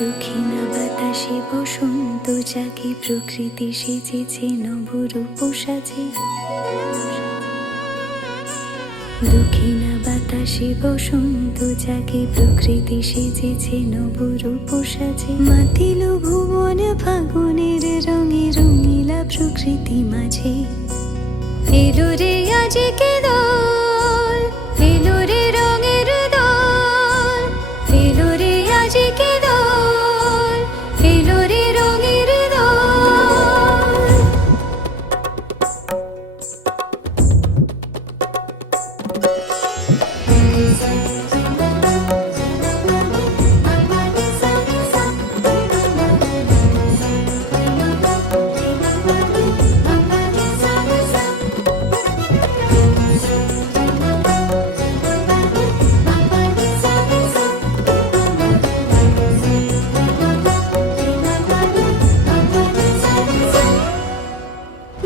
দক্ষিণা বাতাসে বসন্ত জাগে, প্রকৃতি সেজেছে নবরূপ সাজে। দক্ষিণা বাতাসে বসন্ত জাগে, প্রকৃতি সেজেছে নবরূপ সাজে। মাতিল ভুবন ফাগুনের রঙে, রঙিলা প্রকৃতি মাঝে। এলো রে আজকে দোল, এলো রে রঙের দোল, এলো রে আজকে দোল, এলো রে রঙের দোল।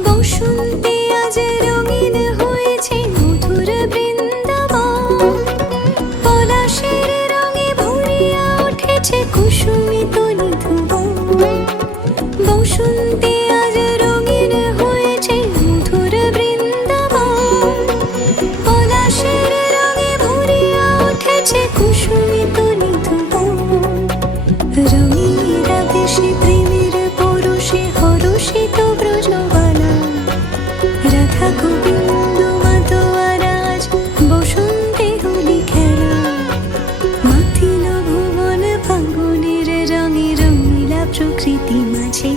বসন্তে আজ রঙিন হয়েছে মধুর বৃন্দাবন, পলাশের রঙে ভরিয়া উঠেছে কুসুমিত নিধুবন। বসন্তে আজ রঙিন হয়েছে মধুর বৃন্দাবন, পলাশের রঙে ভরিয়া উঠেছে কুসুমিত নিধুবন। রঙিনীরা বেশি প্রেমের পরশে হরষিত ব্রজবালা, রাধা গোবিন্দ মাতোয়ারাজ বসন্তে হোলি খেলা। মাতিল ভুবন ফাগুনের রঙে, রঙিলা প্রকৃতি মাঝে।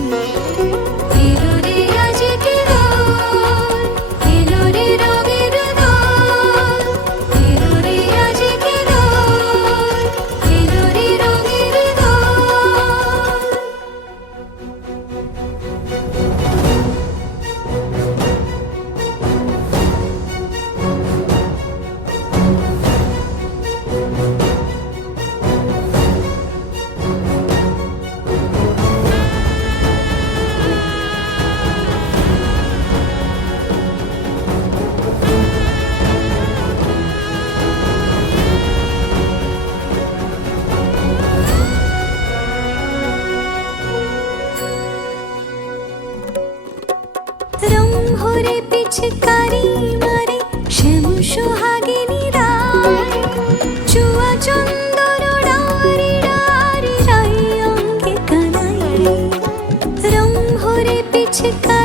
এলো রে আজকে দোল, এলো রে রঙের দোল, এলো রে আজকে দোল, এলো রে রঙের দোল। রং ভরে পিচকারি মারে শ্যাম সোহাগিনী রায়, চুয়া চন্দন ডারি ডারি রাই অঙ্গে কানাই। রং ভরে পিচকারি